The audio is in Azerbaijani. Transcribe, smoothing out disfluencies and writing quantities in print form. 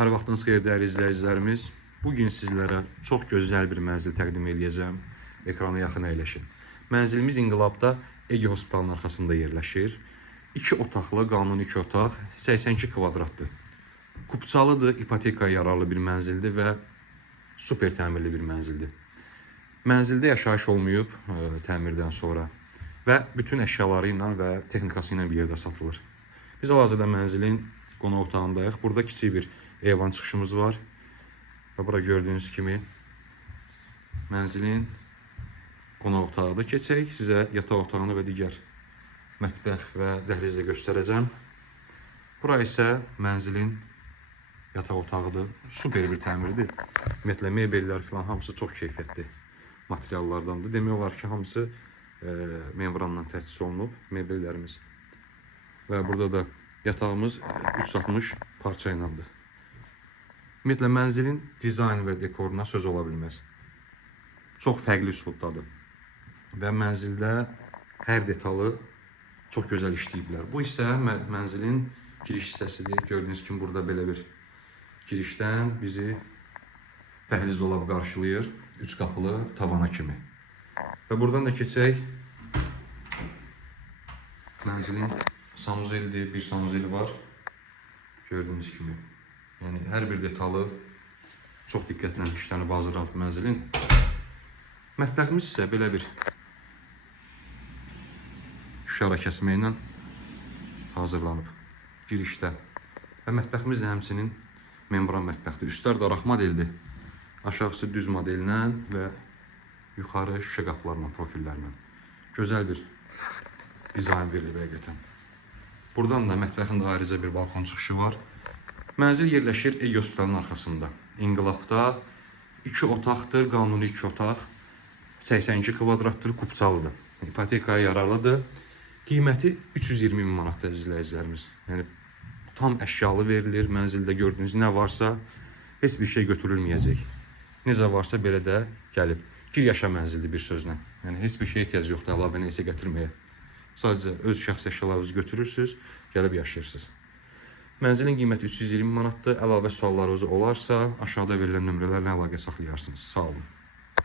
Hər vaxtınız xeyir dəyərli izləyicilərimiz. Bugün sizlərə çox gözəl bir mənzil təqdim edəcəm. Ekrana yaxın əyləşin. Mənzilimiz İnqilabda Ege Hospitalının arxasında yerləşir. 2 otaqlı, qanuni 2 otaq, 82 kvadratdır. Kupçalıdır, ipotekaya yararlı bir mənzildir və super təmirli bir mənzildir. Mənzildə yaşayış olmayıb təmirdən sonra və bütün əşyaları ilə və texnikası ilə bir yerdə satılır. Biz hal-hazırda mənzilin qonaq otağındayıq. Burada kiçik bir eyvan çıxışımız var. Və bura gördüyünüz kimi mənzilin qonaq otağıdır. Keçək sizə yataq otağını və digər mətbəx və dəhlizdə göstərəcəm. Bura isə mənzilin yataq otağıdır. Super bir təmirdir. Ümumiyyətlə mebellər falan hamısı çox keyfiyyətli materiallardandır. Demək olar ki, hamısı membranla təchiz olunub mebellərimiz. Və burada da yatağımız 360 parça iləndir. Ümumiyyətlə mənzilin dizayn və dekoruna söz ola bilməz. Çox fərqli üslubdadır. Və mənzildə hər detalı çox gözəl işləyiblər. Bu isə mənzilin giriş hissəsidir. Gördüyünüz kimi burada belə bir girişdən bizi pəhliz dolabı qarşılayır. 3 qapılı tavana kimi. Və buradan da keçək. Mənzilin sanuzelidir, bir sanuzeli var. Gördüyünüz kimi. Yəni hər bir detalı çox diqqətlə işlənib hazırlanıb mənzilin. Mətbəximiz isə belə bir şara kəsmə ilə hazırlanıb girişdə. Və mətbəximiz də həmçinin membran mətbəxdir. Üstlər daraq modeldir. Aşağısı düz modellə və yuxarı şüşə qapılarla, profillərlə. Gözəl bir dizayn verilib həqiqətən. Buradan da mətbəxin də ayrıca bir balkon çıxışı var. Mənzil yerləşir Ege Hospitalının arxasında. İnqilabda 2 otaqdır, qanuni 2 otaq, 82 kvadratdır, kupçalıdır. İpotekaya yararlıdır. Qiyməti 320 min manatdır izləyicilərimiz. Yəni tam əşyalı verilir. Mənzildə gördüyünüz nə varsa heç bir şey götürülməyəcək. Necə varsa belə də gəlib. Gir yaşa mənzildir bir sözlə. Yəni heç bir şey ehtiyac yoxdur əlavə nəyisə gətirməyə. Sadəcə öz şəxsi əşyalarınızı götürürsünüz, gəlib yaşayırsınız. Mənzilin qiyməti 320 manatdır. Əlavə suallarınız olarsa aşağıda verilən nömrələrlə əlaqə saxlayarsınız. Sağ olun.